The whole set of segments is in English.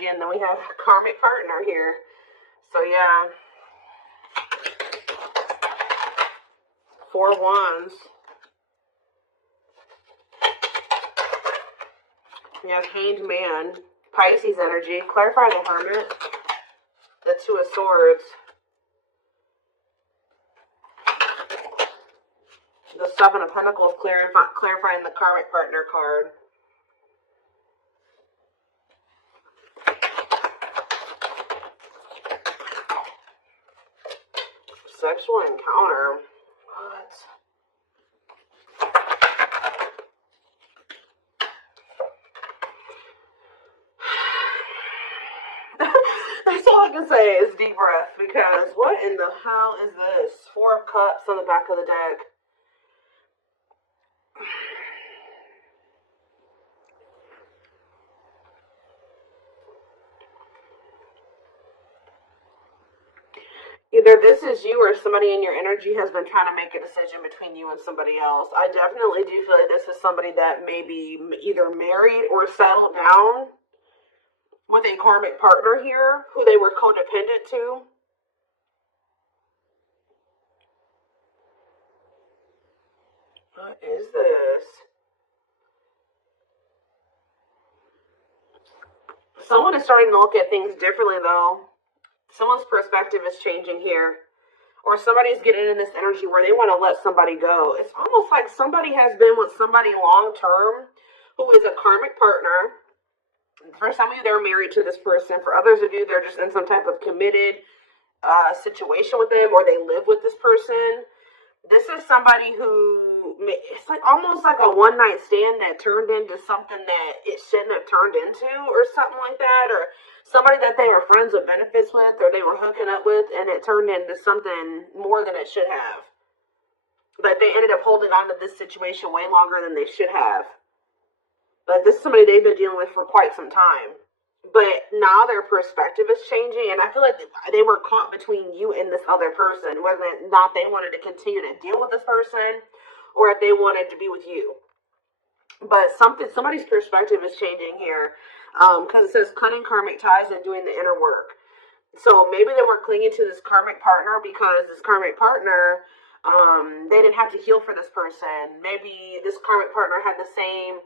energy, and then we have karmic partner here. So yeah. 4 Wands. We have Hanged Man. Pisces energy. Clarify the Hermit. The 2 of Swords. The 7 of Pentacles, clarifying the karmic partner card. Sexual encounter. What? That's all I can say is deep breath, because what in the hell is this? 4 of Cups on the back of the deck. Either this is you or somebody in your energy has been trying to make a decision between you and somebody else. I definitely do feel like this is somebody that may be either married or settled down with a karmic partner here who they were codependent to. What is this? Someone is starting to look at things differently, though. Someone's perspective is changing here. Or somebody's getting in this energy where they want to let somebody go. It's almost like somebody has been with somebody long-term who is a karmic partner. For some of you, they're married to this person. For others of you, they're just in some type of committed situation with them, or they live with this person. This is somebody who, it's like almost like a one-night stand that turned into something that it shouldn't have turned into, or something like that, or somebody that they were friends with benefits with, or they were hooking up with, and it turned into something more than it should have. But they ended up holding on to this situation way longer than they should have. But this is somebody they've been dealing with for quite some time. But now their perspective is changing, and I feel like they were caught between you and this other person, whether or not they wanted to continue to deal with this person, or if they wanted to be with you. But somebody's perspective is changing here, because it says cutting karmic ties and doing the inner work. So maybe they were clinging to this karmic partner because this karmic partner, they didn't have to heal for this person. Maybe this karmic partner had the same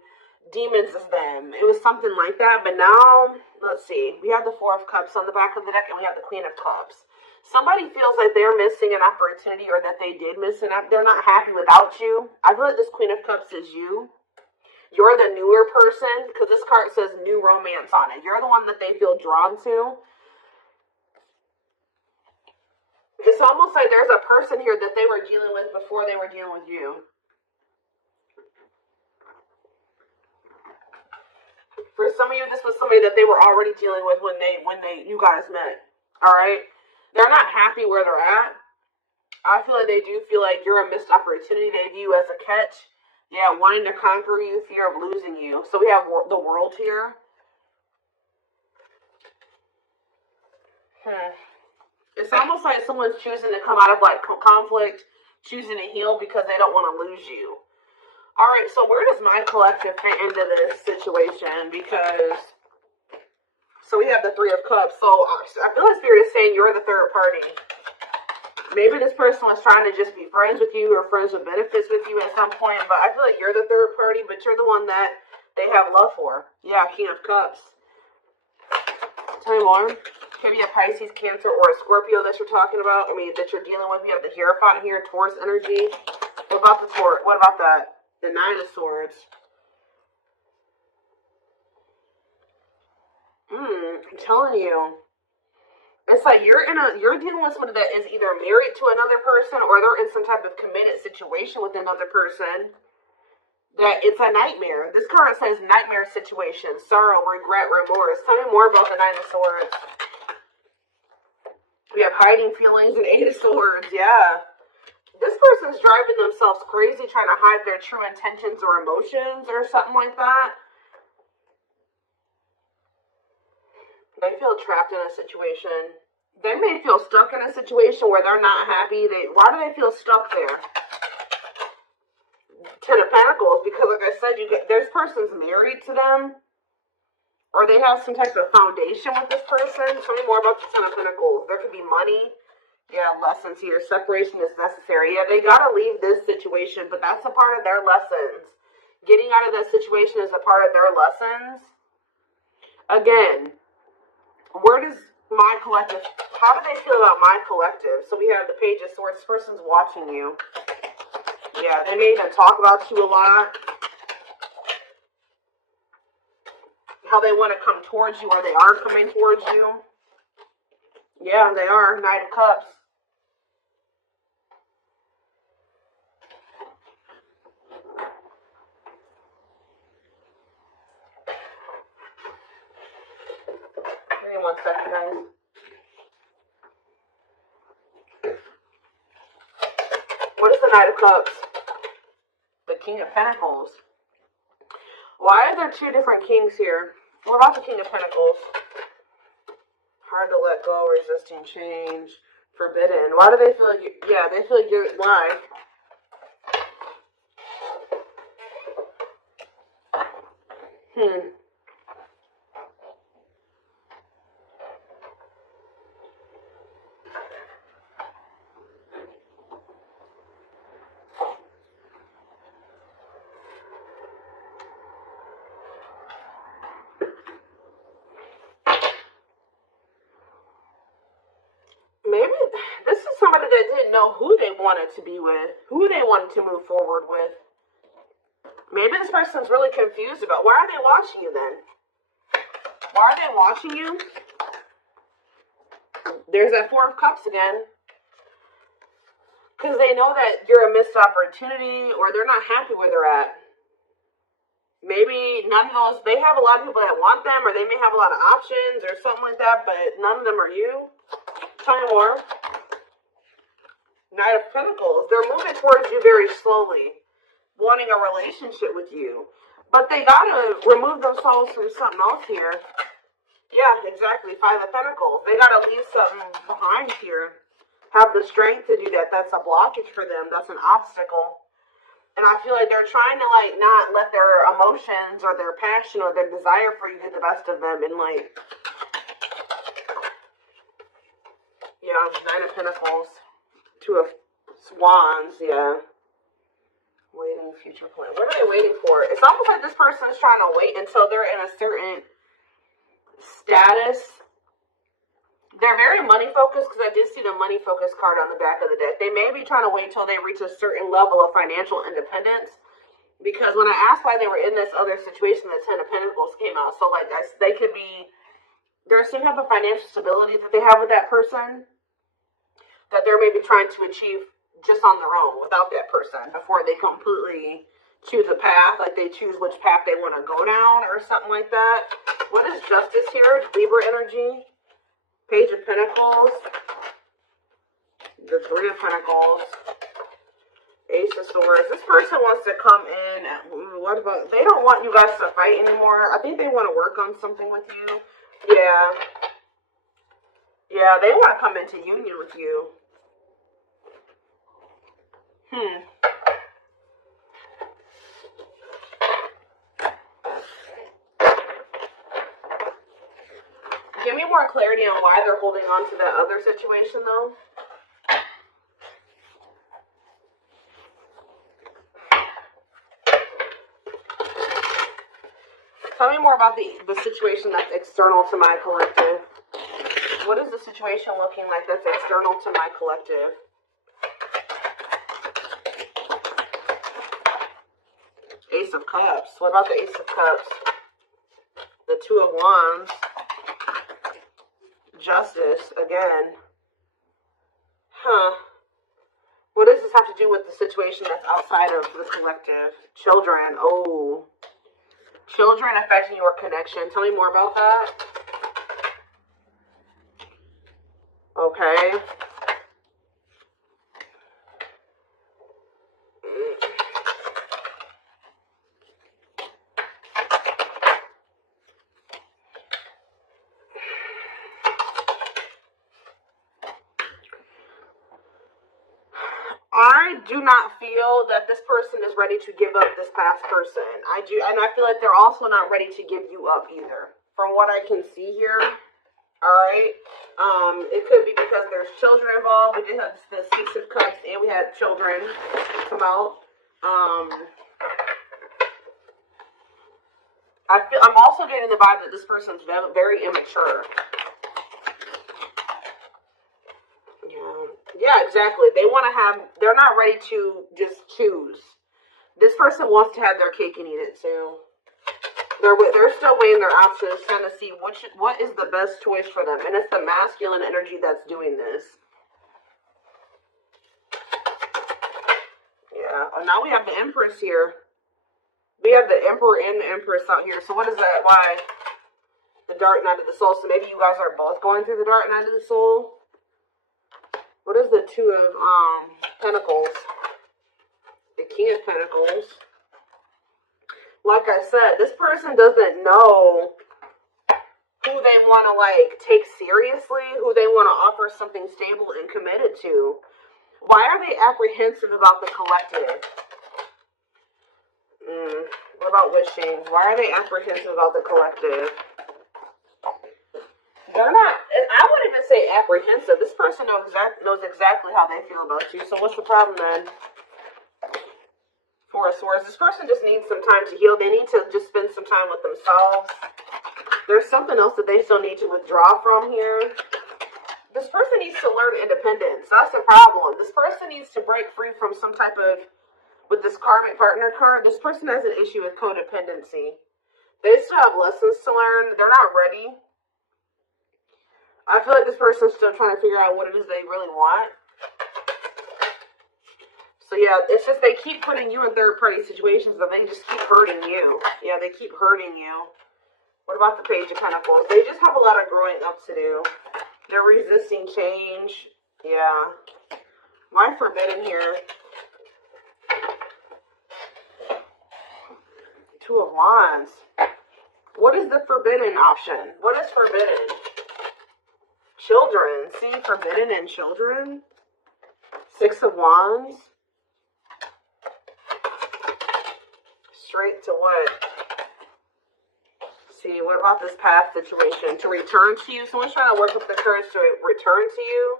demons as them. It was something like that. But now, let's see. We have the 4 of Cups on the back of the deck, and we have the Queen of Cups. Somebody feels like they're missing an opportunity, or that they did miss an opportunity. They're not happy without you. I feel like this Queen of Cups is you. You're the newer person, because this card says new romance on it. You're the one that they feel drawn to. It's almost like there's a person here that they were dealing with before they were dealing with you. For some of you, this was somebody that they were already dealing with when you guys met. All right? They're not happy where they're at. I feel like they do feel like you're a missed opportunity. They view you as a catch. Yeah, wanting to conquer you, fear of losing you. So we have the World here. It's almost like someone's choosing to come out of like conflict, choosing to heal because they don't want to lose you. All right, so where does my collective fit into this situation? Because, so we have the 3 of Cups. So I feel like Spirit is saying you're the third party. Maybe this person was trying to just be friends with you or friends with benefits with you at some point. But I feel like you're the third party, but you're the one that they have love for. Yeah, King of Cups. Tell me more. Maybe a Pisces, Cancer, or a Scorpio that you're talking about. I mean, that you're dealing with. We have the Hierophant here, Taurus energy. What about the Taurus? What about that? The 9 of Swords. I'm telling you. It's like you're dealing with somebody that is either married to another person, or they're in some type of committed situation with another person. That it's a nightmare. This card says nightmare situation, sorrow, regret, remorse. Tell me more about the 9 of Swords. We have hiding feelings and 8 of Swords. Yeah. This person's driving themselves crazy, trying to hide their true intentions or emotions or something like that. They feel trapped in a situation. They may feel stuck in a situation where they're not happy. Why do they feel stuck there? 10 of Pentacles, because like I said, this person's married to them. or they have some type of foundation with this person. Tell me more about the Ten of Pentacles. There could be money. Yeah, lessons here. Separation is necessary. Yeah, they gotta leave this situation, but that's a part of their lessons. Getting out of that situation is a part of their lessons. Again, where does my collective, how do they feel about my collective? So we have the Page of Swords. This person's watching you. Yeah, they may even talk about you a lot. How they want to come towards you, or they are coming towards you. Yeah, they are. Knight of Cups. Give me 1 second, guys. What is the Knight of Cups? The King of Pentacles. Why are there two different kings here? What about the King of Pentacles? Hard to let go, resisting change, forbidden. Why do they feel like yeah, they feel like you're, why? Maybe this is somebody that didn't know who they wanted to be with, who they wanted to move forward with. Maybe this person's really confused about, why are they watching you then? Why are they watching you? There's that Four of Cups again. Because they know that you're a missed opportunity, or they're not happy where they're at. Maybe none of those, they have a lot of people that want them, or they may have a lot of options or something like that, but none of them are you. Tell me more. Knight of Pentacles. They're moving towards you very slowly, wanting a relationship with you. But they gotta remove themselves from something else here. Yeah, exactly. Five of Pentacles. They gotta leave something behind here. Have the strength to do that. That's a blockage for them. That's an obstacle. And I feel like they're trying to, like, not let their emotions or their passion or their desire for you get the best of them. And, like, yeah, Nine of Pentacles. Two of Wands, yeah. Waiting, future plan. What are they waiting for? It's almost like this person is trying to wait until they're in a certain status. They're very money focused, because I did see the money focused card on the back of the deck. They may be trying to wait till they reach a certain level of financial independence, because when I asked why they were in this other situation, the Ten of Pentacles came out. So like they could be, there's some type of financial stability that they have with that person that they're maybe trying to achieve just on their own without that person before they completely choose a path, like they choose which path they want to go down or something like that. What is Justice here? Libra energy. Page of Pentacles, the Three of Pentacles, Ace of Swords. This person wants to come in. What about, they don't want you guys to fight anymore. I think they want to work on something with you. Yeah. Yeah, they want to come into union with you. Give me more clarity on why they're holding on to that other situation, though. Tell me more about the situation that's external to my collective. What is the situation looking like that's external to my collective? Ace of Cups. What about the Ace of Cups? The Two of Wands. Justice, again. What does this have to do with the situation that's outside of the collective? Children. Oh. Children affecting your connection. Tell me more about that. Okay. I do not feel that this person is ready to give up this past person. I do, and I feel like they're also not ready to give you up either. from what I can see here. Alright. It could be because there's children involved. We did have the Six of Cups and we had children come out. I'm also getting the vibe that this person's very immature. Yeah, exactly. They're not ready to just choose. This person wants to have their cake and eat it too. They're still weighing their options, trying to see what is the best choice for them. And it's the masculine energy that's doing this. Yeah. Oh, now we have the Empress here. We have the Emperor and the Empress out here. So what is that? Why? The Dark Night of the Soul. So maybe you guys are both going through the Dark Night of the Soul. What is the Two of Pentacles? The King of Pentacles. Like I said, this person doesn't know who they want to, like, take seriously, who they want to offer something stable and committed to. Why are they apprehensive about the collective? What about wishing? Why are they apprehensive about the collective? They're not, I wouldn't even say apprehensive. This person knows exactly how they feel about you. So what's the problem then? Four of Swords. This person just needs some time to heal. They need to just spend some time with themselves. There's something else that they still need to withdraw from here. This person needs to learn independence. That's the problem. This person needs to break free from some type of, with this karmic partner card, this person has an issue with codependency. They still have lessons to learn. They're not ready. I feel like this person's still trying to figure out what it is they really want. So yeah, it's just they keep putting you in third-party situations, but they just keep hurting you. Yeah, they keep hurting you. What about the Page of Pentacles? They just have a lot of growing up to do. They're resisting change. Yeah. Why forbidden here? Two of Wands. What is the forbidden option? What is forbidden? Children. See, forbidden and children. Six of Wands. Straight to what? See, what about this past situation? To return to you? Someone's trying to work up the courage to return to you.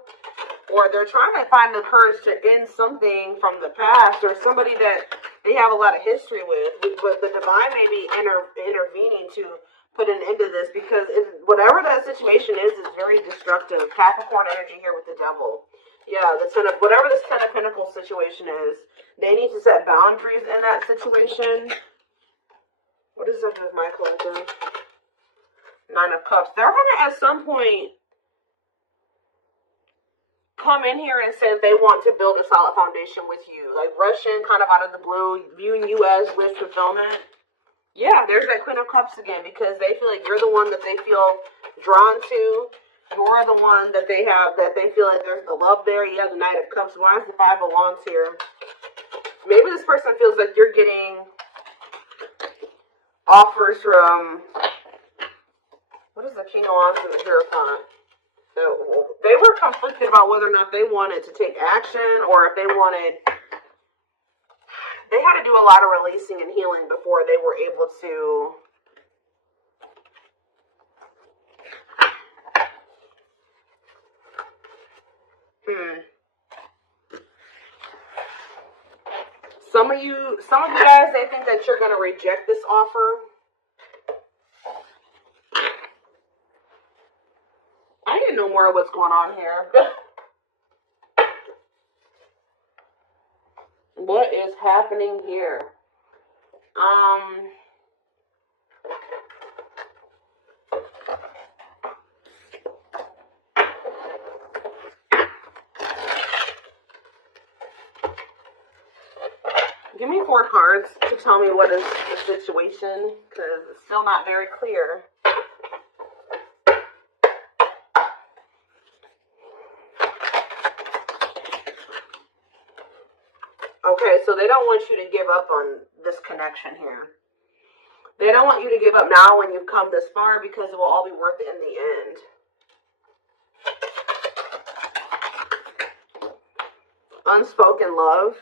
Or they're trying to find the courage to end something from the past, or somebody that they have a lot of history with. But the divine may be intervening to put an end to this, because whatever that situation is very destructive. Capricorn energy here with the Devil. Yeah, whatever this Ten of Pentacles situation is, they need to set boundaries in that situation. What is up with my collective? Nine of Cups. They're going to, at some point, come in here and say they want to build a solid foundation with you. Like, rushing kind of out of the blue, viewing you as wish fulfillment. Yeah, there's that Queen of Cups again, because they feel like you're the one that they feel drawn to. You're the one that they have, that they feel like there's the love there. You have the Knight of Cups. Why is the Five of Wands here? Maybe this person feels like you're getting offers from, what is the King of Wands and the Hierophant? So they were conflicted about whether or not they wanted to take action, or if they had to do a lot of releasing and healing before they were able to Some of you guys, they think that you're going to reject this offer. I need to know more of what's going on here. What is happening here? Give me 4 cards to tell me what is the situation, because it's still not very clear. Okay, so they don't want you to give up on this connection here. They don't want you to give up now when you've come this far, because it will all be worth it in the end. Unspoken love.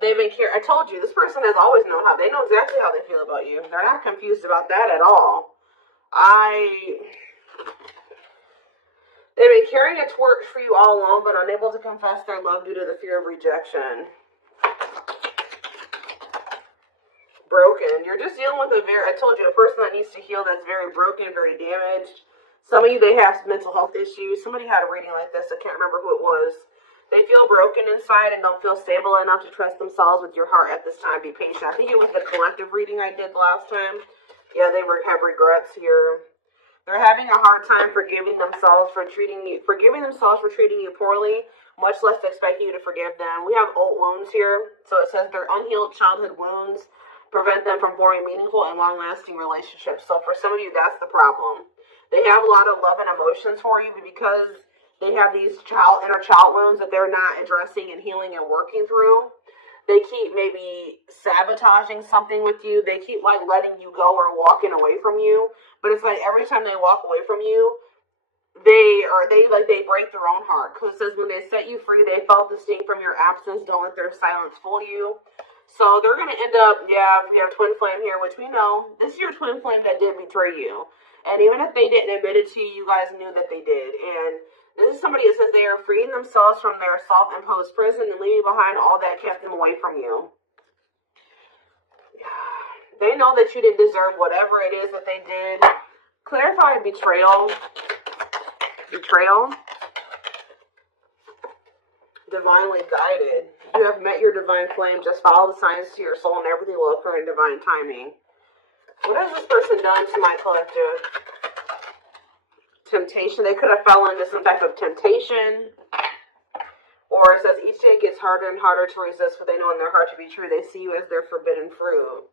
They've been care. I told you, this person has always known how. They know exactly how they feel about you. They're not confused about that at all. They've been carrying a torch for you all along, but unable to confess their love due to the fear of rejection. Broken. You're just dealing with I told you, a person that needs to heal, that's very broken, very damaged. Some of you, they have mental health issues. Somebody had a reading like this. I can't remember who it was. They feel broken inside and don't feel stable enough to trust themselves with your heart at this time. Be patient. I think it was the collective reading I did last time. Yeah, they have regrets here. They're having a hard time forgiving themselves for treating you poorly, much less expect you to forgive them. We have old wounds here. So it says their unhealed childhood wounds prevent them from forming meaningful and long-lasting relationships. So for some of you, that's the problem. They have a lot of love and emotions for you, but because they have these inner child wounds that they're not addressing and healing and working through, they keep maybe sabotaging something with you. They keep like letting you go or walking away from you. But it's like every time they walk away from you, they break their own heart. Because it says when they set you free, they felt the sting from your absence. Don't let their silence fool you. So they're going to end up, we have twin flame here, which we know. This is your twin flame that did betray you. And even if they didn't admit it to you, you guys knew that they did. And this is somebody that says they are freeing themselves from their self-imposed prison and leaving behind all that kept them away from you. They know that you didn't deserve whatever it is that they did. Clarify betrayal. Betrayal. Divinely guided. You have met your divine flame. Just follow the signs to your soul and everything will occur in divine timing. What has this person done to my collective? Temptation. They could have fallen into some type of temptation. Or it says each day gets harder and harder to resist what they know in their heart to be true. They see you as their forbidden fruit.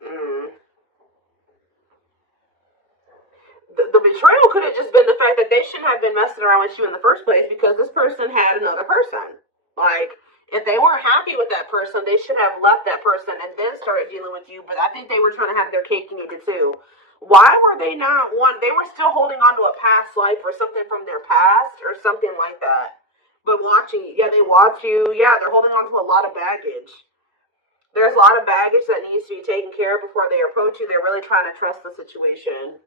The betrayal could have just been the fact that they shouldn't have been messing around with you in the first place because this person had another person. Like, if they weren't happy with that person, they should have left that person and then started dealing with you. But I think they were trying to have their cake and eat it too. Why were they not they were still holding on to a past life or something from their past or something like that. But watching, they watch you. Yeah, they're holding on to a lot of baggage. There's a lot of baggage that needs to be taken care of before they approach you. They're really trying to trust the situation.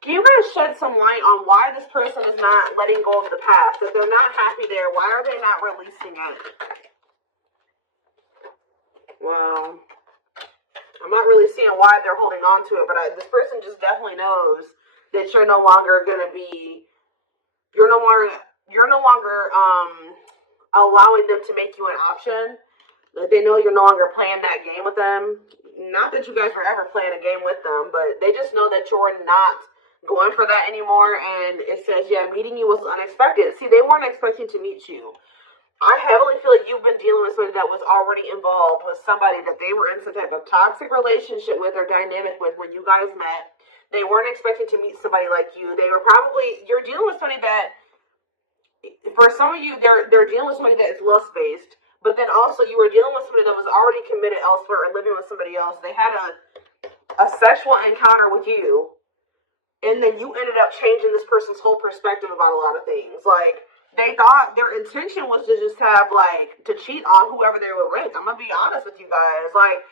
Can you guys shed some light on why this person is not letting go of the past? If they're not happy there, why are they not releasing it? Well, I'm not really seeing why they're holding on to it, but this person just definitely knows that you're no longer allowing them to make you an option. Like they know you're no longer playing that game with them. Not that you guys were ever playing a game with them, but they just know that you're not going for that anymore. And it says, meeting you was unexpected. See, they weren't expecting to meet you. I heavily feel like you've been dealing with somebody that was already involved with somebody that they were in some type of toxic relationship with or dynamic with when you guys met. They weren't expecting to meet somebody like you. You're dealing with somebody that, for some of you, they're dealing with somebody that is lust-based. But then also you were dealing with somebody that was already committed elsewhere or living with somebody else. They had a sexual encounter with you. And then you ended up changing this person's whole perspective about a lot of things. Like, they thought their intention was to just have, to cheat on whoever they were with. I'm going to be honest with you guys. Like,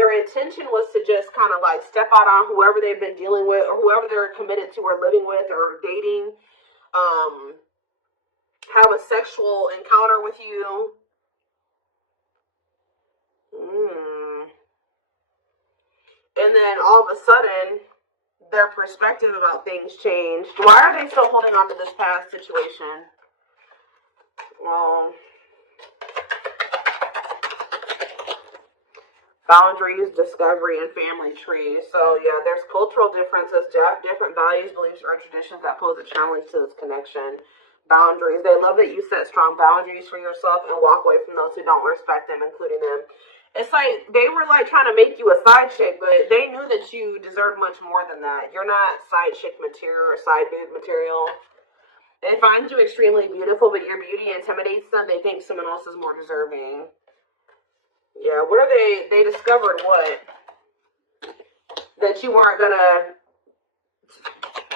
their intention was to just kind of, step out on whoever they've been dealing with or whoever they're committed to or living with or dating. Have a sexual encounter with you. And then all of a sudden, their perspective about things changed. Why are they still holding on to this past situation? Well, boundaries, discovery, and family trees. So, there's cultural differences, different values, beliefs, or traditions that pose a challenge to this connection. Boundaries. They love that you set strong boundaries for yourself and walk away from those who don't respect them, including them. It's like they were trying to make you a side chick, but they knew that you deserved much more than that. You're not side chick material or side boob material. They find you extremely beautiful, but your beauty intimidates them. They think someone else is more deserving. Yeah, what are they? They discovered what? That you weren't gonna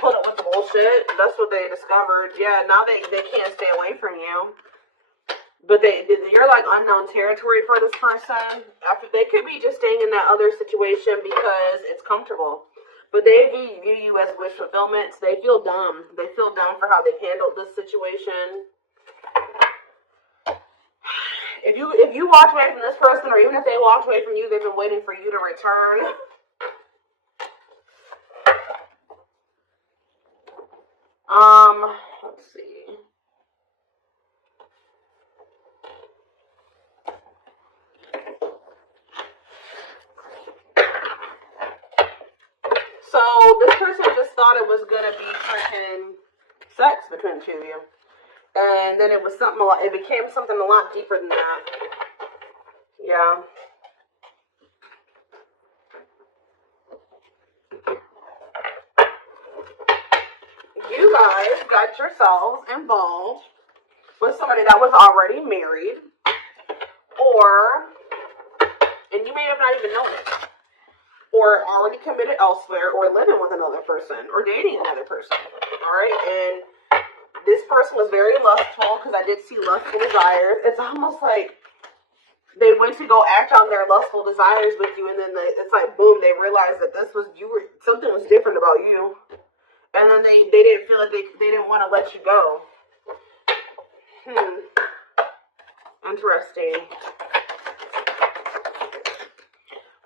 put up with the bullshit. That's what they discovered. Yeah, now they can't stay away from you. But you're unknown territory for this person. They could be just staying in that other situation because it's comfortable. But they view you as wish fulfillment. They feel dumb. They feel dumb for how they handled this situation. If you walked away from this person, or even if they walked away from you, they've been waiting for you to return. Let's see. So this person just thought it was gonna be freaking sex between the two of you, and then it was something. It became something a lot deeper than that. Yeah. You guys got yourselves involved with somebody that was already married, and you may have not even known it, or already committed elsewhere, or living with another person, or dating another person. All right, and this person was very lustful, because I did see lustful desires. It's almost like they went to go act on their lustful desires with you, and then it's like boom, they realized that something was different about you. And then they didn't feel like they didn't want to let you go. Interesting.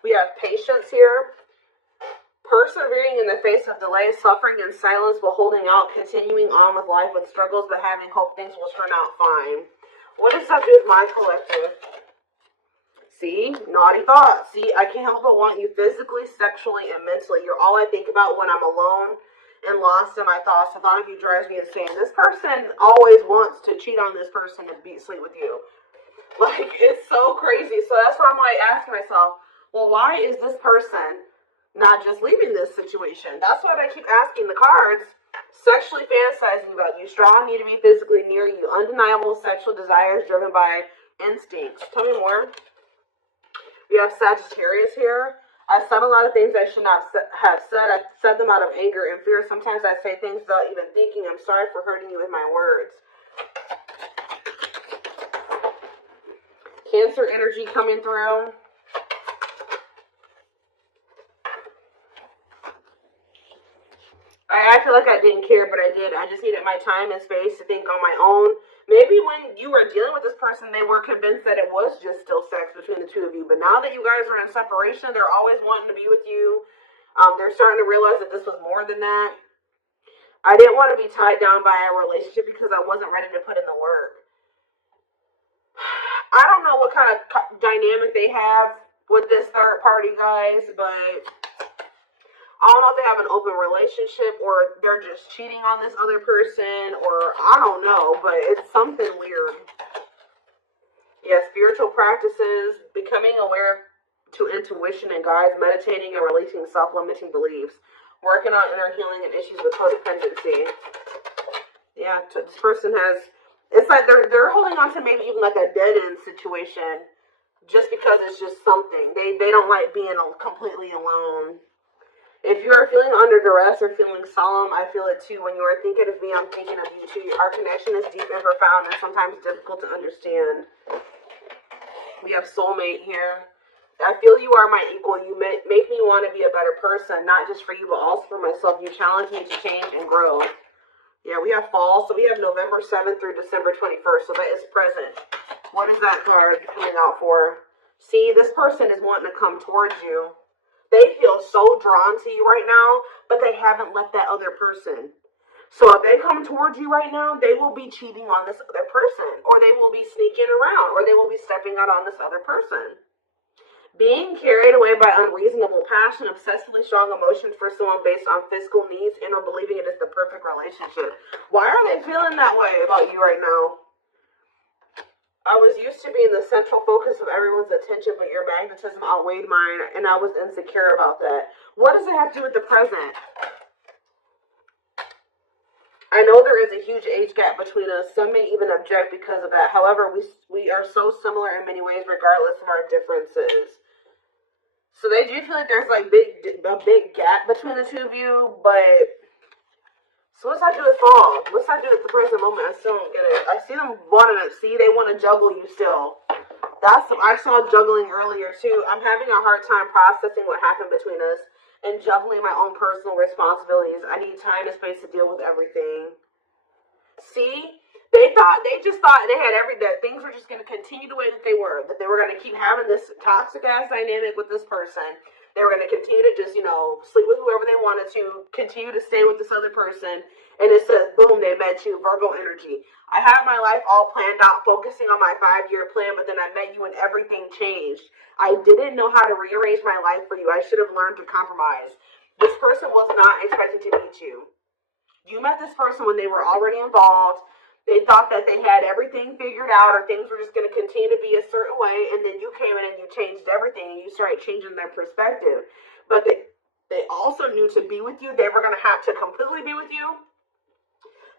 We have patience here. Persevering in the face of delay, suffering in silence while holding out, continuing on with life with struggles, but having hope things will turn out fine. What does that do with my collective? See? Naughty thoughts. See, I can't help but want you physically, sexually, and mentally. You're all I think about when I'm alone and lost in my thoughts. The thought of you drives me insane. This person always wants to cheat on this person and sleep with you. Like, it's so crazy. So that's why I'm like asking myself, well, why is this person not just leaving this situation? That's what I keep asking the cards. Sexually fantasizing about you. Strong need to be physically near you. Undeniable sexual desires driven by instincts. Tell me more. We have Sagittarius here. I said a lot of things I should not have said. I said them out of anger and fear. Sometimes I say things without even thinking. I'm sorry for hurting you with my words. Cancer energy coming through. I feel like I didn't care, but I did. I just needed my time and space to think on my own. Maybe when you were dealing with this person, they were convinced that it was just still sex between the two of you. But now that you guys are in separation, they're always wanting to be with you. They're starting to realize that this was more than that. I didn't want to be tied down by a relationship because I wasn't ready to put in the work. I don't know what kind of dynamic they have with this third party, guys, but I don't know if they have an open relationship or they're just cheating on this other person, or I don't know, but it's something weird. Yeah, spiritual practices, becoming aware to intuition and guides, meditating and releasing self-limiting beliefs, working on inner healing and issues with codependency. Yeah, this person has, it's like they're holding on to maybe even like a dead-end situation just because it's just something. They don't like being completely alone. If you are feeling under duress or feeling solemn, I feel it too. When you are thinking of me, I'm thinking of you too. Our connection is deep and profound and sometimes difficult to understand. We have soulmate here. I feel you are my equal. You make me want to be a better person, not just for you, but also for myself. You challenge me to change and grow. Yeah, we have fall. So we have November 7th through December 21st. So that is present. What is that card coming out for? See, this person is wanting to come towards you. They feel so drawn to you right now, but they haven't left that other person. So if they come towards you right now, they will be cheating on this other person, or they will be sneaking around, or they will be stepping out on this other person. Being carried away by unreasonable passion, obsessively strong emotions for someone based on physical needs, and or believing it is the perfect relationship. Why are they feeling that way about you right now? I was used to being the central focus of everyone's attention, but your magnetism outweighed mine, and I was insecure about that. What does it have to do with the present? I know there is a huge age gap between us. Some may even object because of that. However, we are so similar in many ways, regardless of our differences. So they do feel like there's like a big gap between the two of you, but so what's that do with fall? What's that do with the present moment? I still don't get it. I see them wanting to see. They want to juggle you still. I saw juggling earlier too. I'm having a hard time processing what happened between us. and juggling my own personal responsibilities. I need time and space to deal with everything. See? They just thought they had that things were just going to continue the way that they were going to keep having this toxic ass dynamic with this person. They were going to continue to just, sleep with whoever they wanted to, continue to stay with this other person. And it says, boom, they met you, Virgo energy. I have my life all planned out, focusing on my 5-year plan, but then I met you and everything changed. I didn't know how to rearrange my life for you. I should have learned to compromise. This person was not expecting to meet you. You met this person when they were already involved. They thought that they had everything figured out, or things were just going to continue to be a certain way, and then you came in and you changed everything, and you started changing their perspective. But they also knew to be with you, they were going to have to completely be with you.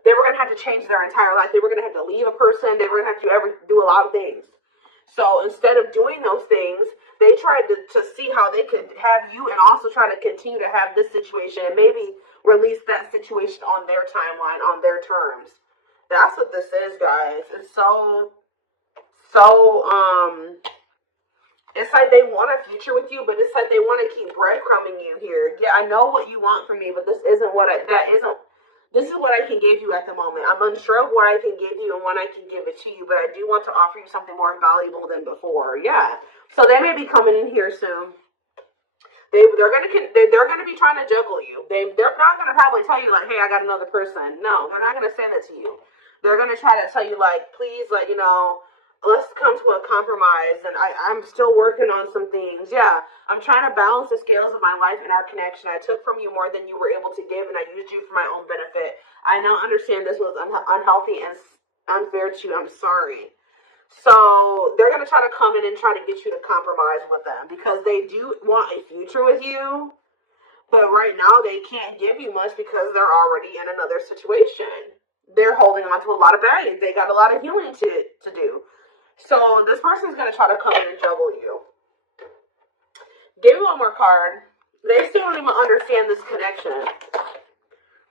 They were going to have to change their entire life. They were going to have to leave a person. They were going to have to do a lot of things. So instead of doing those things, they tried to see how they could have you and also try to continue to have this situation and maybe release that situation on their timeline, on their terms. That's what this is, guys. It's it's like they want a future with you, but it's like they want to keep breadcrumbing you here. Yeah, I know what you want from me, but this isn't this is what I can give you at the moment. I'm unsure of what I can give you and when I can give it to you, but I do want to offer you something more valuable than before. Yeah. So they may be coming in here soon. They're gonna be trying to juggle you. They're not gonna probably tell you like, hey, I got another person. No, they're not gonna say that to you. They're gonna try to tell you like, please, like, let's come to a compromise. And I'm still working on some things. Yeah, I'm trying to balance the scales of my life and our connection. I took from you more than you were able to give, and I used you for my own benefit. I now understand this was unhealthy and unfair to you. I'm sorry. So they're going to try to come in and try to get you to compromise with them because they do want a future with you. But right now they can't give you much because they're already in another situation. They're holding on to a lot of baggage. They got a lot of healing to do. So this person's going to try to come in and juggle you. Give me one more card. They still don't even understand this connection.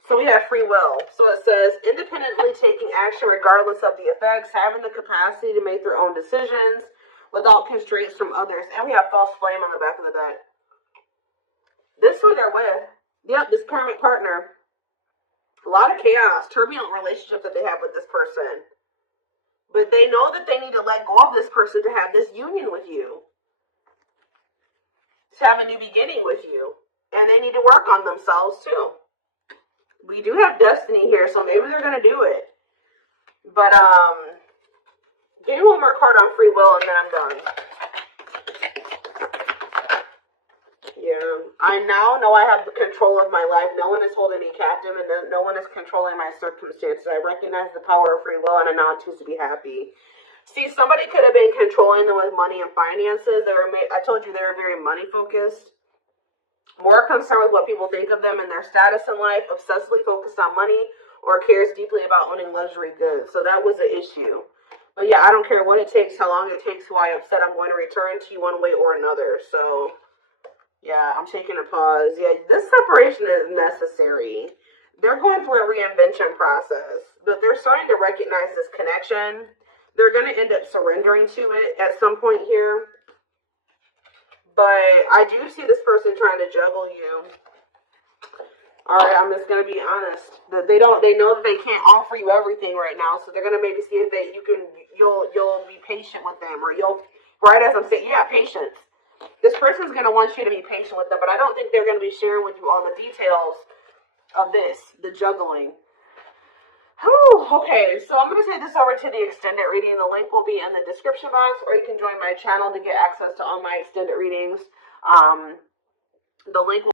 So we have free will. So it says, independently taking action regardless of the effects, having the capacity to make their own decisions without constraints from others. And we have false flame on the back of the deck. This is who they're with. Yep, this karmic partner. A lot of chaos, turbulent relationship that they have with this person. But they know that they need to let go of this person to have this union with you. To have a new beginning with you. And they need to work on themselves too. We do have destiny here, so maybe they're going to do it. But, give me one more card on free will and then I'm done. Yeah, I now know I have the control of my life. No one is holding me captive and no one is controlling my circumstances. I recognize the power of free will and I now choose to be happy. See, somebody could have been controlling them with money and finances. I told you they were very money focused. More concerned with what people think of them and their status in life, obsessively focused on money, or cares deeply about owning luxury goods. So that was the issue. But yeah, I don't care what it takes, how long it takes, who I upset, I'm going to return to you one way or another. So yeah, I'm taking a pause. Yeah, this separation is necessary. They're going through a reinvention process, but they're starting to recognize this connection. They're going to end up surrendering to it at some point here. But I do see this person trying to juggle you. All right, I'm just going to be honest. They know that they can't offer you everything right now, so they're going to maybe see if you'll be patient with them, or right as I'm saying, yeah, patience. This person's going to want you to be patient with them, but I don't think they're going to be sharing with you all the details of the juggling. Whew, okay, so I'm going to take this over to the extended reading. The link will be in the description box, or you can join my channel to get access to all my extended readings. The link will